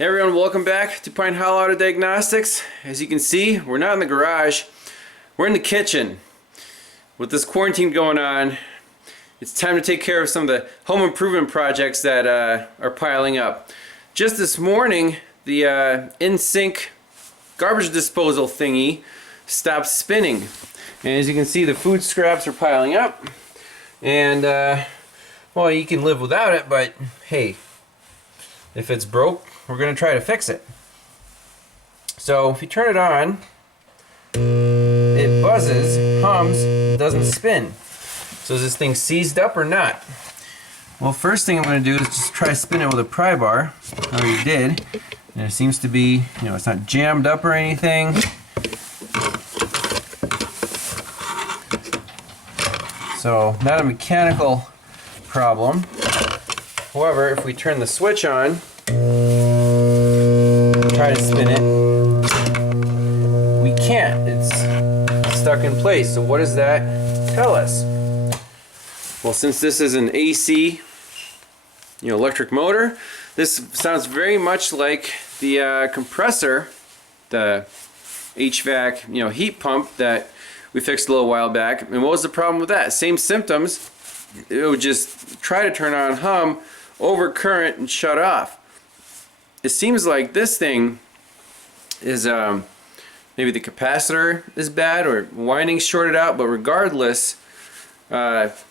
Hey everyone, welcome back to Pine Hollow Auto Diagnostics. As you can see, we're not in the garage, we're in the kitchen. With this quarantine going on, it's time to take care of some of the home improvement projects that are piling up. Just this morning, the InSync garbage disposal thingy stopped spinning. And as you can see, the food scraps are piling up. And, well, you can live without it, but hey, if it's broke, we're going to try to fix it. So if you turn it on, it buzzes, hums, doesn't spin. So is this thing seized up or not? Well, first thing I'm going to do is just try to spin it with a pry bar. I already did. And it seems to be, it's not jammed up or anything. So not a mechanical problem. However, if we turn the switch on, try to spin it, we can't. It's stuck in place. So what does that tell us? Well, since this is an AC, electric motor, this sounds very much like the compressor, the HVAC, heat pump that we fixed a little while back. And what was the problem with that? Same symptoms. It would just try to turn on, hum, over current, and shut off. It seems like this thing is maybe the capacitor is bad or winding's shorted out, but regardless, I've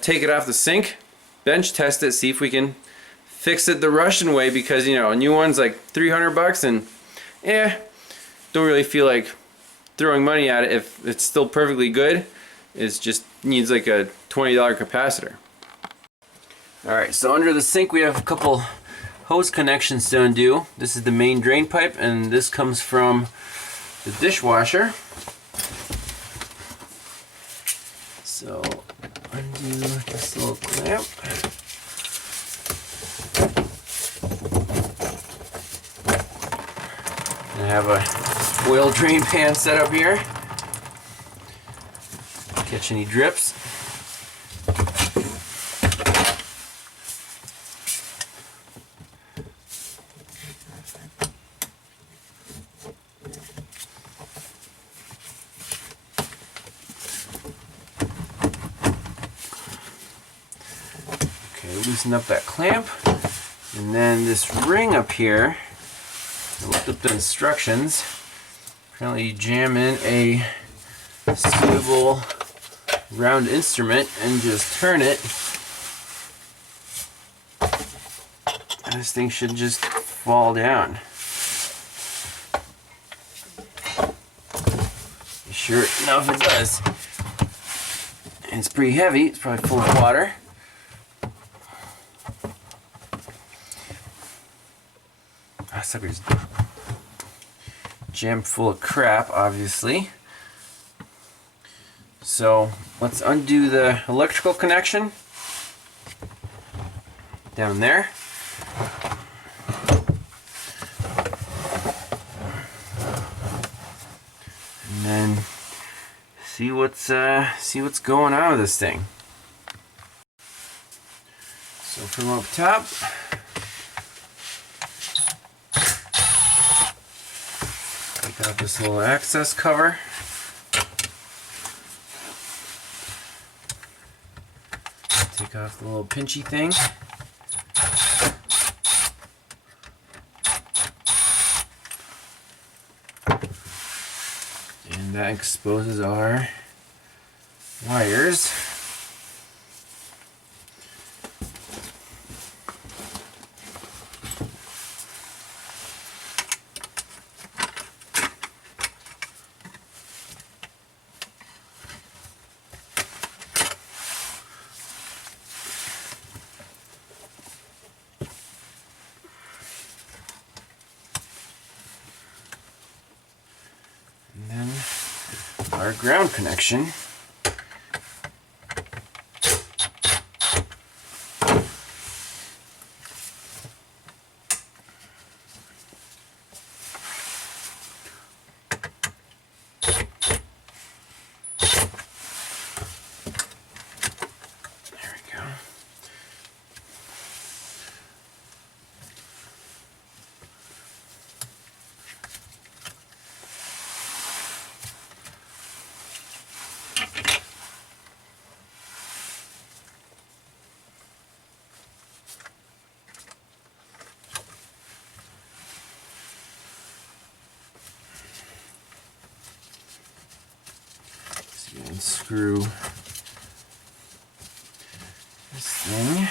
taken it off the sink, bench test it, see if we can fix it the Russian way, because a new one's like $300 and don't really feel like throwing money at it if it's still perfectly good. It just needs like a $20 capacitor. Alright, so under the sink we have a couple hose connections to undo. This is the main drain pipe, and this comes from the dishwasher. So undo this little clamp. And I have a oil drain pan set up here. Catch any drips. Loosen up that clamp, and then this ring up here, I looked up the instructions. Apparently you jam in a swivel round instrument and just turn it, and this thing should just fall down. Sure enough it does. And it's pretty heavy, it's probably full of water. That sucker's jammed full of crap, obviously. So let's undo the electrical connection down there. And then see what's going on with this thing. So from up top, got this little access cover. Take off the little pinchy thing. And that exposes our wires. And then our ground connection. unscrew this thing.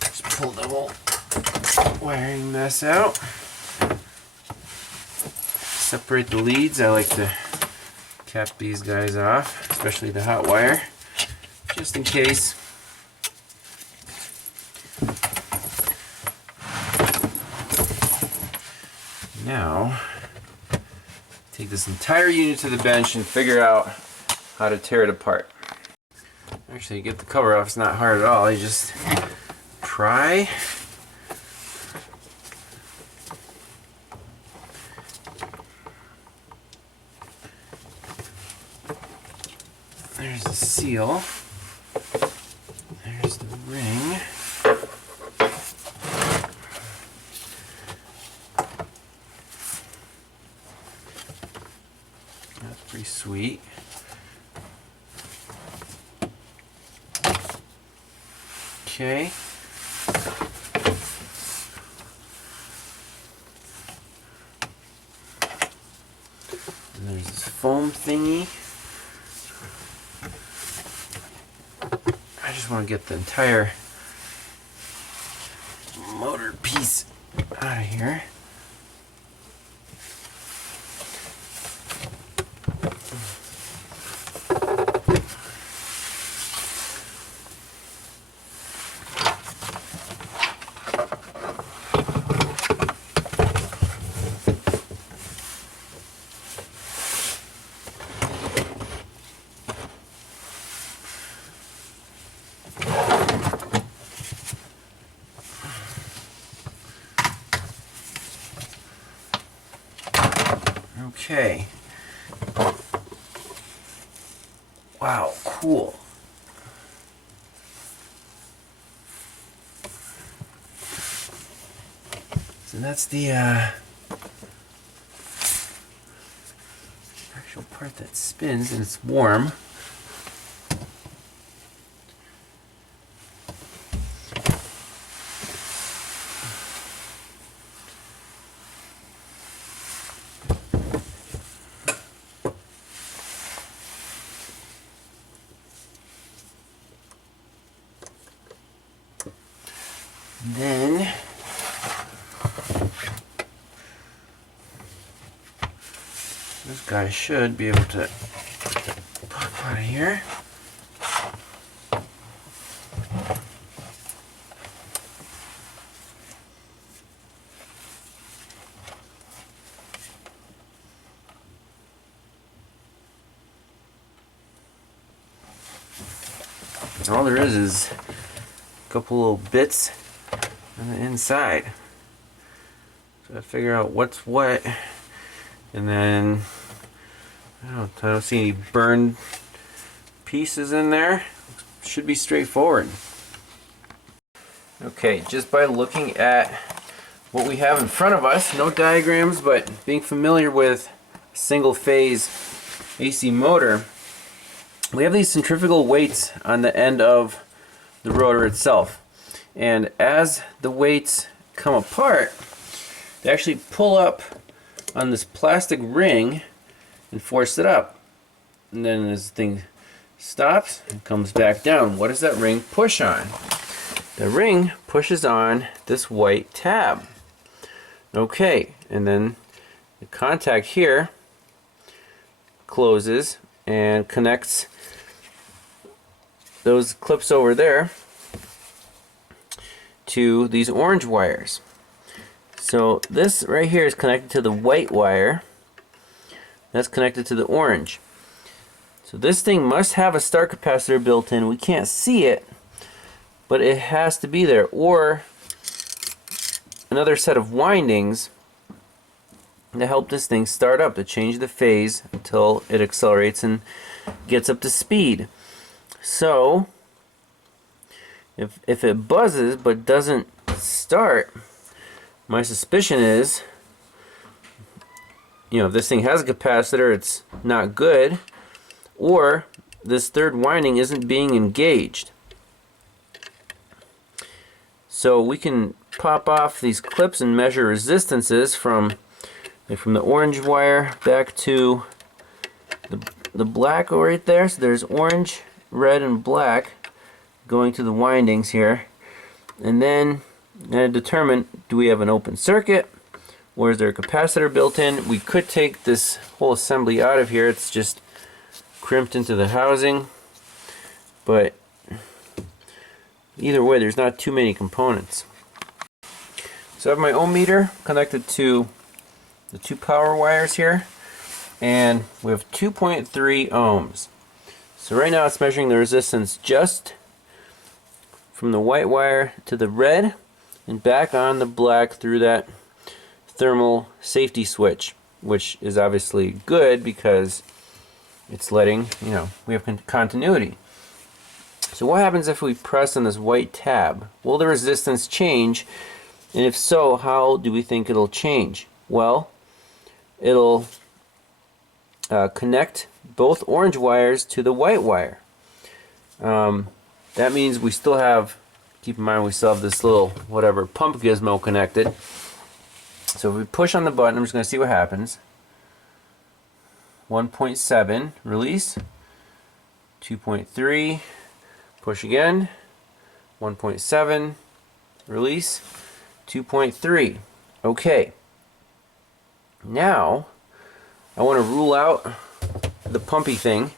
Just pull the whole wiring mess out. Separate the leads. I like to cap these guys off, especially the hot wire, just in case. Now, take this entire unit to the bench and figure out how to tear it apart. Actually, get the cover off, it's not hard at all. You just pry. There's the seal. There's the ring. That's pretty sweet. Okay. And there's this foam thingy. I just want to get the entire motor piece out of here. Okay. Wow, cool. So that's the actual part that spins, and it's warm. Then this guy should be able to pop out of here. And all there is a couple little bits on the inside. So I figure out what's what, and then I don't see any burned pieces in there. Should be straightforward. Okay, just by looking at what we have in front of us, no diagrams, but being familiar with single phase AC motor, we have these centrifugal weights on the end of the rotor itself. And as the weights come apart, they actually pull up on this plastic ring and force it up. And then as the thing stops and comes back down, what does that ring push on? The ring pushes on this white tab. Okay, and then the contact here closes and connects those clips over there to these orange wires. So this right here is connected to the white wire. That's connected to the orange. So this thing must have a start capacitor built in. We can't see it, but it has to be there, or another set of windings to help this thing start up, to change the phase until it accelerates and gets up to speed. So if it buzzes but doesn't start, my suspicion is, if this thing has a capacitor, it's not good, or this third winding isn't being engaged. So we can pop off these clips and measure resistances from the orange wire back to the black right there. So there's orange, red, and black going to the windings here. And then determine, do we have an open circuit or is there a capacitor built in? We could take this whole assembly out of here. It's just crimped into the housing. But either way, there's not too many components. So I have my ohm meter connected to the two power wires here, and we have 2.3 ohms. So right now it's measuring the resistance just from the white wire to the red and back on the black through that thermal safety switch, which is obviously good because it's letting, we have continuity. So what happens if we press on this white tab? Will the resistance change? And if so, how do we think it'll change? Well, it'll connect both orange wires to the white wire. That means we still have, keep in mind we still have this little whatever pump gizmo connected. So if we push on the button, I'm just going to see what happens. 1.7, release. 2.3, push again. 1.7, release. 2.3. Okay. Now, I want to rule out the pumpy thing.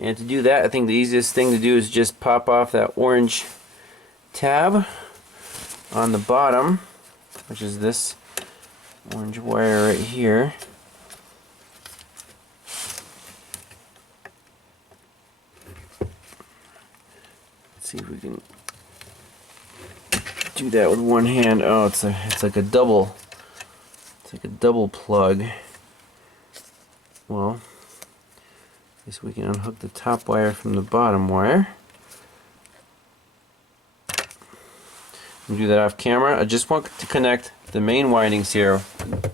And to do that, I think the easiest thing to do is just pop off that orange tab on the bottom, which is this orange wire right here. Let's see if we can do that with one hand. Oh, it's like a double plug. Well, I guess we can unhook the top wire from the bottom wire. And do that off camera. I just want to connect the main windings here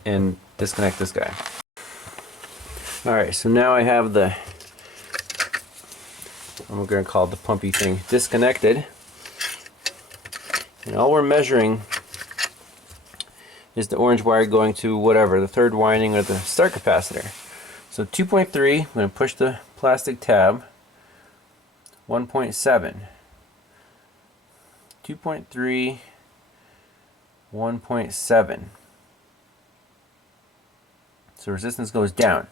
and disconnect this guy. Alright, so now I have the, I'm going to call it the pumpy thing, disconnected. And all we're measuring is the orange wire going to whatever, the third winding or the start capacitor. So 2.3, I'm going to push the plastic tab. 1.7. 2.3, 1.7. So resistance goes down.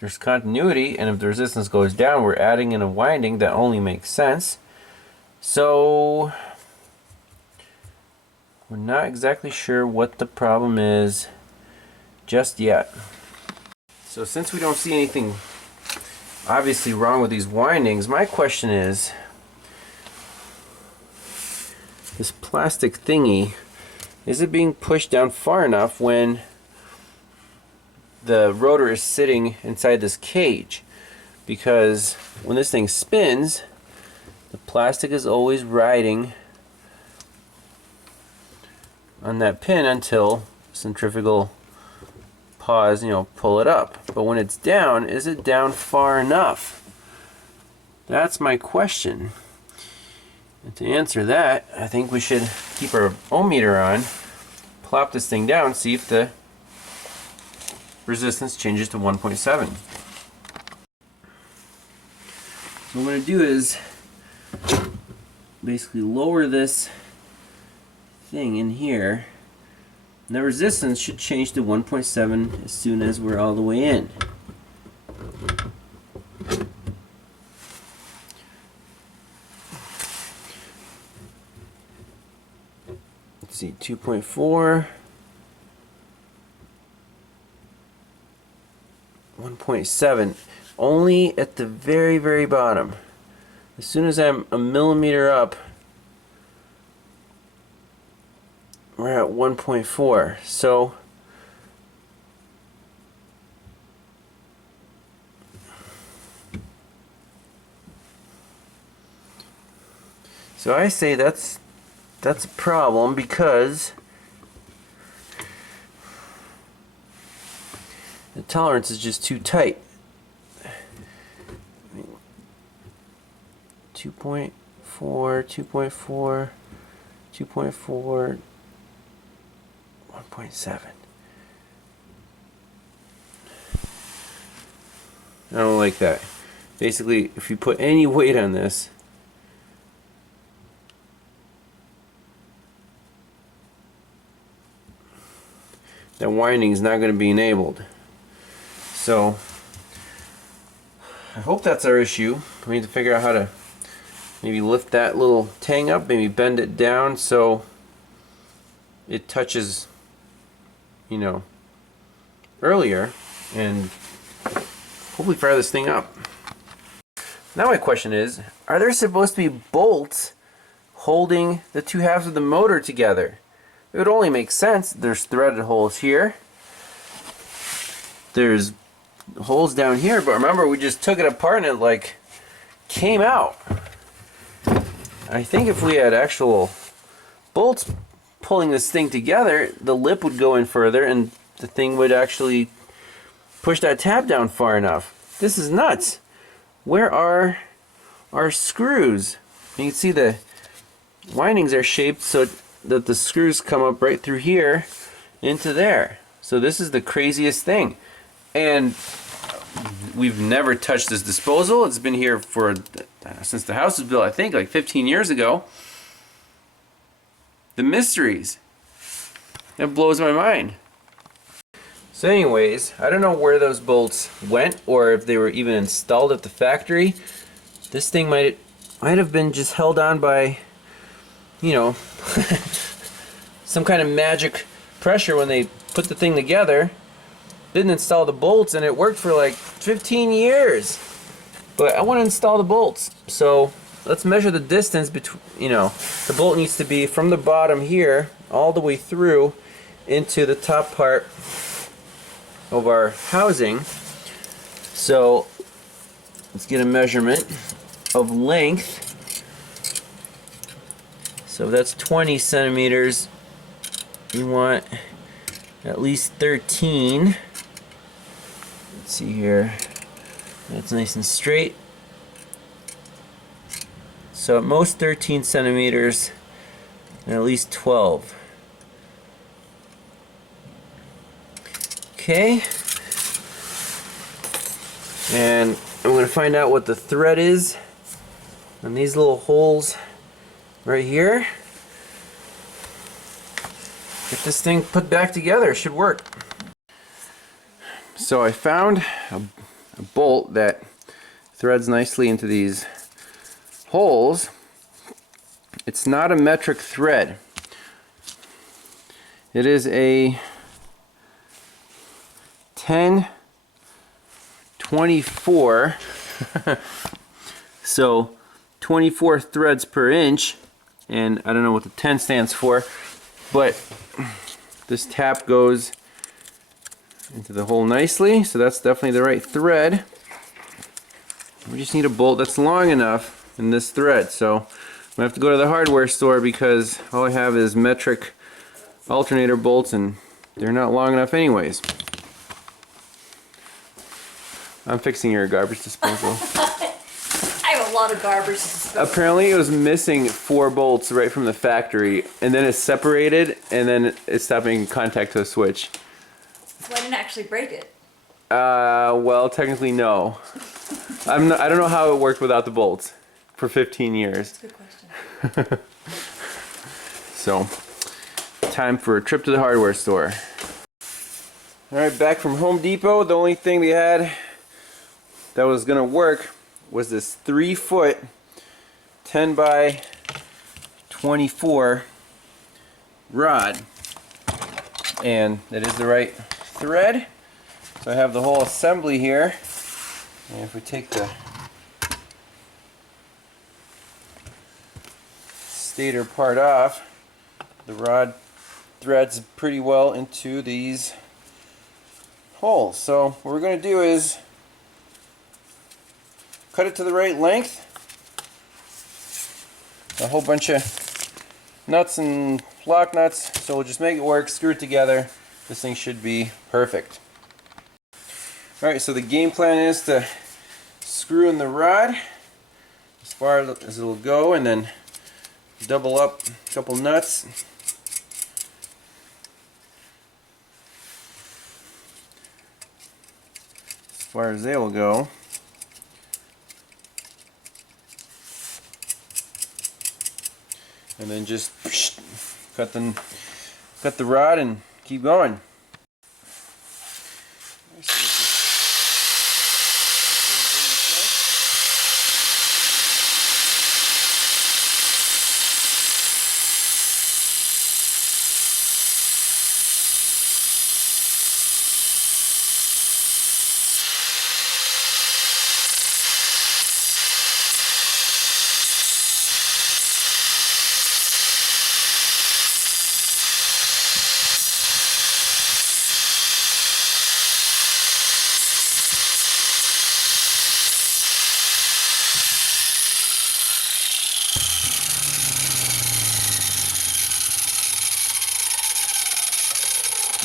There's continuity, and if the resistance goes down, we're adding in a winding. That only makes sense. So we're not exactly sure what the problem is just yet. So since we don't see anything obviously wrong with these windings, my question is, this plastic thingy, is it being pushed down far enough when the rotor is sitting inside this cage? Because when this thing spins, the plastic is always riding on that pin until centrifugal pause, pull it up. But when it's down, is it down far enough? That's my question. And to answer that, I think we should keep our ohm meter on, plop this thing down, see if the resistance changes to 1.7. So what I'm going to do is basically lower this thing in here, and the resistance should change to 1.7 as soon as we're all the way in. Let's see, 2.4, 1.7, only at the very, very bottom. As soon as I'm a millimeter up, we're at 1.4. So I say that's a problem because the tolerance is just too tight. 2.4, 2.4, 2.4, 1.7. I don't like that. Basically, if you put any weight on this, that winding is not going to be enabled. So I hope that's our issue. We need to figure out how to maybe lift that little tang up, maybe bend it down so it touches, you know, earlier, and hopefully fire this thing up. Now my question is, are there supposed to be bolts holding the two halves of the motor together? It would only make sense. There's threaded holes here. There's holes down here, but remember we just took it apart and it like came out. I think if we had actual bolts pulling this thing together, the lip would go in further and the thing would actually push that tab down far enough. This is nuts. Where are our screws? You can see the windings are shaped so that the screws come up right through here into there. So this is the craziest thing. And we've never touched this disposal. It's been here for since the house was built, I think like 15 years ago. The mysteries. That blows my mind. So anyways, I don't know where those bolts went or if they were even installed at the factory. This thing might have been just held on by, you know, some kind of magic pressure when they put the thing together. Didn't install the bolts and it worked for like 15 years. But I want to install the bolts. So let's measure the distance between, you know, the bolt needs to be from the bottom here all the way through into the top part of our housing. So let's get a measurement of length. So that's 20 centimeters. You want at least 13. Let's see here. That's nice and straight. So at most 13 centimeters and at least 12. Okay. And I'm going to find out what the thread is on these little holes right here. Get this thing put back together. It should work. So I found a bolt that threads nicely into these holes. It's not a metric thread. It is a 1024. So 24 threads per inch, and I don't know what the 10 stands for, but this tap goes into the hole nicely, so that's definitely the right thread. We just need a bolt that's long enough in this thread, so I have to go to the hardware store because all I have is metric alternator bolts and they're not long enough anyways. I'm fixing your garbage disposal. I have a lot of garbage to dispose. Apparently it was missing 4 bolts right from the factory, and then it separated, and then it stopped making contact to the switch. So I didn't actually break it. Well, technically no. I don't know how it worked without the bolts for 15 years. That's a good question. So, time for a trip to the hardware store. Alright, back from Home Depot. The only thing they had that was gonna work was this 3-foot 10 by 24 rod, and it is the right thread. So I have the whole assembly here, and if we take the stator part off, the rod threads pretty well into these holes. So what we're going to do is cut it to the right length. A whole bunch of nuts and lock nuts, so we'll just make it work, screw it together. This thing should be perfect. Alright, so the game plan is to screw in the rod. as far as it'll go, and then double up a couple nuts. As far as they will go. And then just cut the rod and keep going.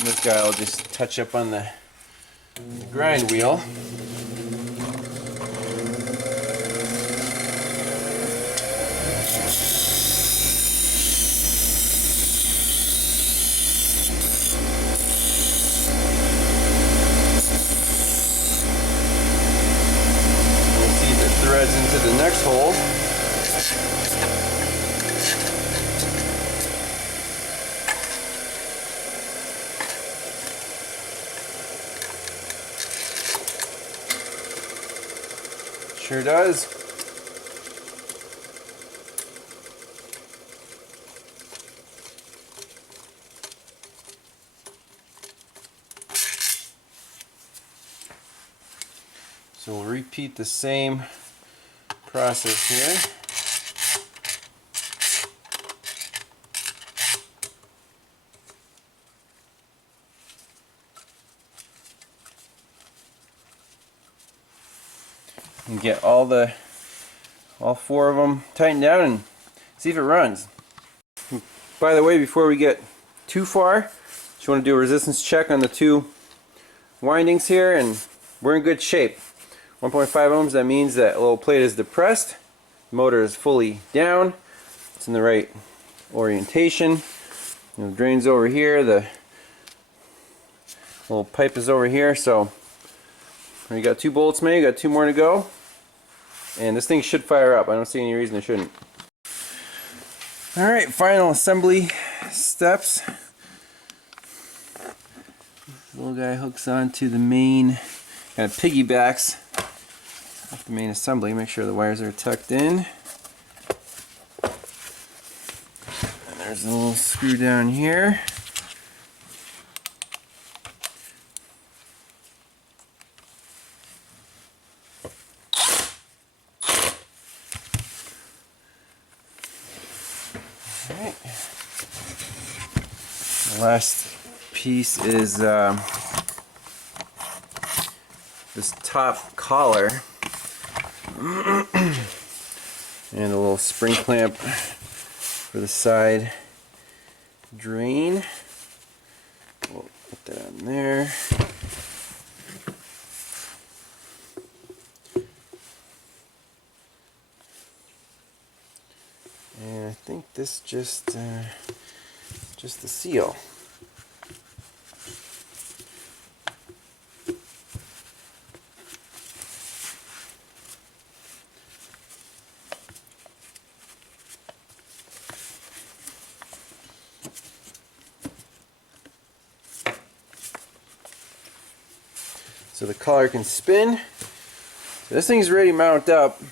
This guy will just touch up on the grind wheel. We'll see if it threads into the next hole. Sure does. So we'll repeat the same process here. And get all four of them tightened down and see if it runs. By the way, before we get too far, just want to do a resistance check on the two windings here, and we're in good shape. 1.5 ohms, that means that little plate is depressed, the motor is fully down, it's in the right orientation. The drain's over here, the little pipe is over here, so we got 2 bolts made, got 2 more to go. And this thing should fire up. I don't see any reason it shouldn't. Alright, final assembly steps. This little guy hooks onto the main, kind of piggybacks off the main assembly. Make sure the wires are tucked in. And there's a little screw down here. Alright. The last piece is this top collar and a little spring clamp for the side drain. We'll put that on there. And I think this just the seal. So the collar can spin. So this thing's ready to mount up.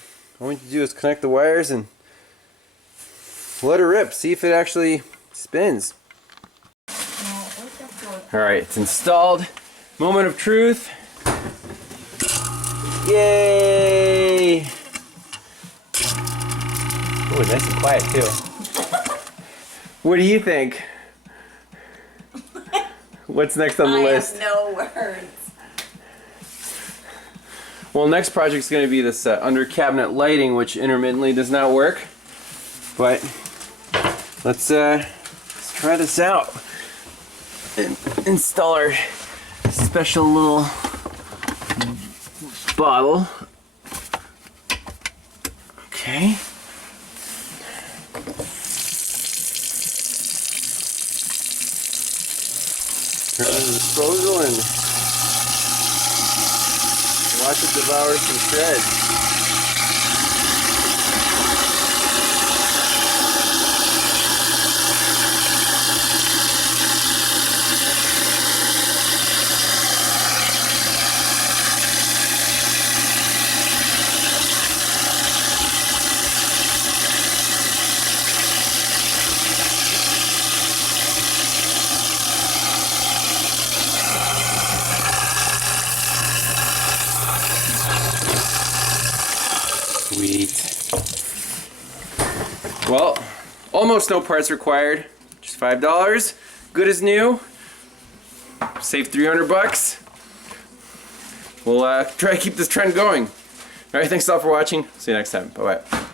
All we need to do is connect the wires and let her rip. See if it actually spins. Alright, it's installed. Moment of truth. Yay! Ooh, nice and quiet too. What do you think? What's next on the list? I have no words. Well, next project is going to be this under cabinet lighting, which intermittently does not work. But let's try this out and install our special little bottle. Okay. Turn on the disposal and watch it devour some shreds. Sweet. Well, almost no parts required. Just $5. Good as new. Save 300 bucks. We'll try to keep this trend going. All right, thanks all for watching. See you next time. Bye-bye.